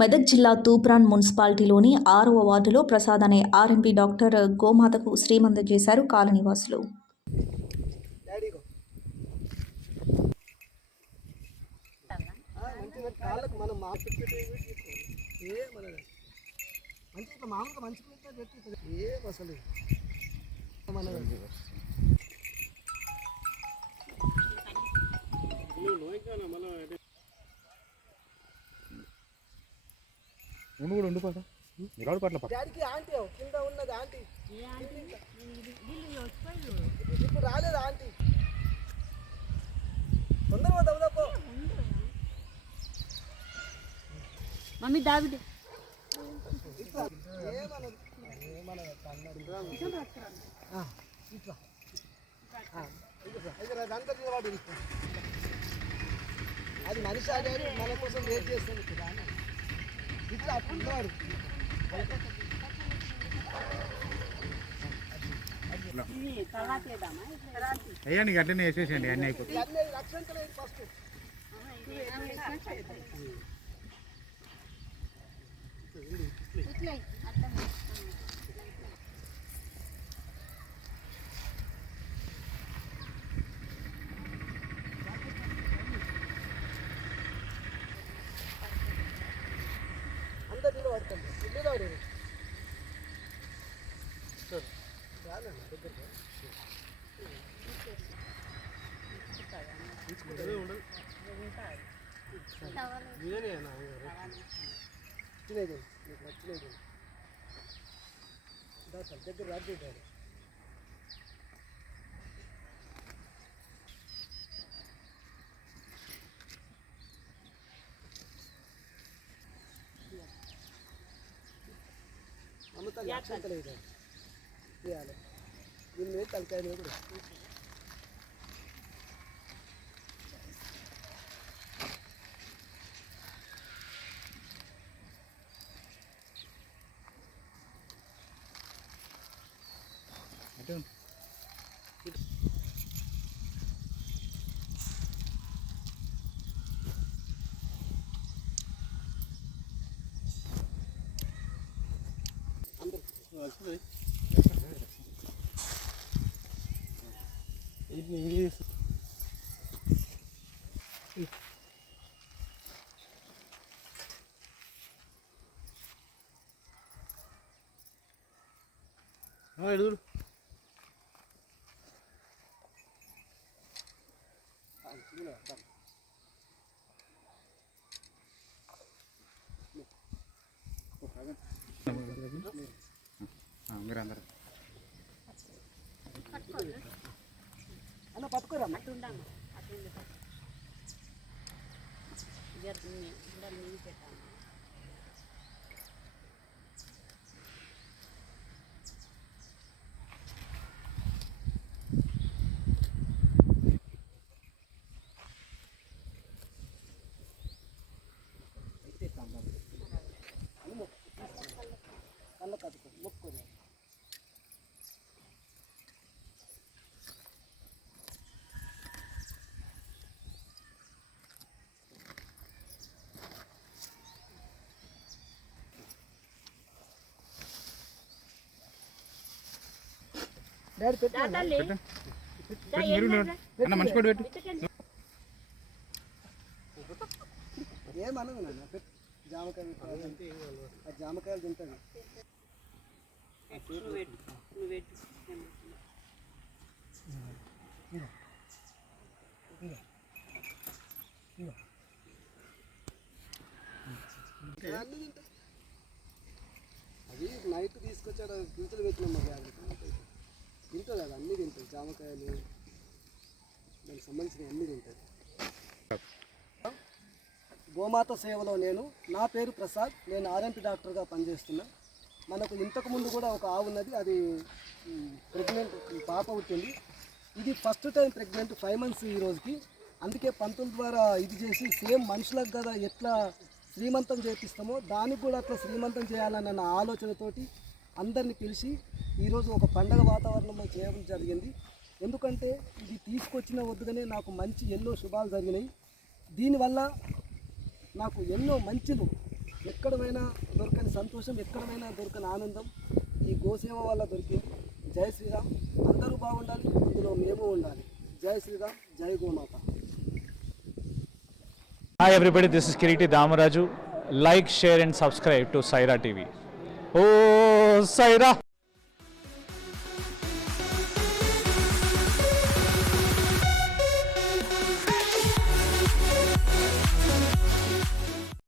మెదక్ జిల్లా తూప్రాన్ మున్సిపాలిటీలోని 6వ వార్డులో ప్రసాద్ అనే ఆర్ఎంపీ డాక్టర్ గోమాతకు శ్రీమంతం చేశారు కాలనీవాసులు. ఉండు కూడా ఉండు పాట నిలబడి పట్ల డాడీకి ఆంటీ కింద ఉన్నది ఆంటీ ఇప్పుడు రాలేదు ఆంటీ తొందరగా దవ్వుదాకో మమ్మీ దావిడి అది మనిషి ఆడారు మన కోసం వెయిట్ చేస్తాను ఇట్లా అట్టున్నాడు అయ్యా నీకు అట్లనే వేసేసేయండి అన్నీ అయిపోతుంది. ఫస్ట్ అందరిలో పడుతుంది ఇల్లు వాడు దగ్గర రాజేటారు అమ్ముతాను అక్షంతలు చేయాలి దీని మీద తలకాయ మీద కూడా ఎదురు మీరు అందరు అన్న పట్టుకోరా కళ్ళ కట్టుకో మొక్కుకోరా డాడీ పెట్టు అన్న మంచి కూడా పెట్టు. ఏమనదు నాన్న పెట్టు జామకాయలు జామకాయలు తింటుంది అది నైట్ తీసుకొచ్చాడు గింజలు పెట్టినాం మా బ్యాగ్ తింటుంది అది అన్నీ తింటుంది జామకాయలు దానికి సంబంధించిన అన్నీ తింటుంది. గోమాత సేవలో నా పేరు ప్రసాద్, నేను ఆర్ఎంపీ డాక్టర్గా పనిచేస్తున్నా. మనకు ఇంతకుముందు కూడా ఒక ఆవు ఉన్నది, అది ప్రెగ్నెంట్ పాప పుట్టింది. ఇది ఫస్ట్ టైం ప్రెగ్నెంట్ 5 months ఈ రోజుకి. అందుకే పంతుల ద్వారా ఇది చేసి సేమ్ మనుషులకు కదా ఎట్లా శ్రీమంతం చేపిస్తామో దానికి కూడా అట్లా శ్రీమంతం చేయాలన్న ఆలోచనతోటి అందరినీ పిలిచి ఈరోజు ఒక పండగ వాతావరణంలో చేయడం జరిగింది. ఎందుకంటే ఇది తీసుకొచ్చిన వద్దుగానే నాకు మంచి ఎన్నో శుభాలు జరిగినాయి. దీనివల్ల నాకు ఎన్నో మంచులు, ఎక్కడమైనా దొరకని సంతోషం, ఎక్కడమైనా దొరకని ఆనందం ఈ గోసేవ వల్ల దొరికింది. జై శ్రీరామ్. అందరూ బాగుండాలి, అందులో మేము ఉండాలి. జై శ్రీరామ్, జై గోమాత. Hi everybody, this is Kiriti Damaraju. Like, share and subscribe to Saira TV. Oh, Saira!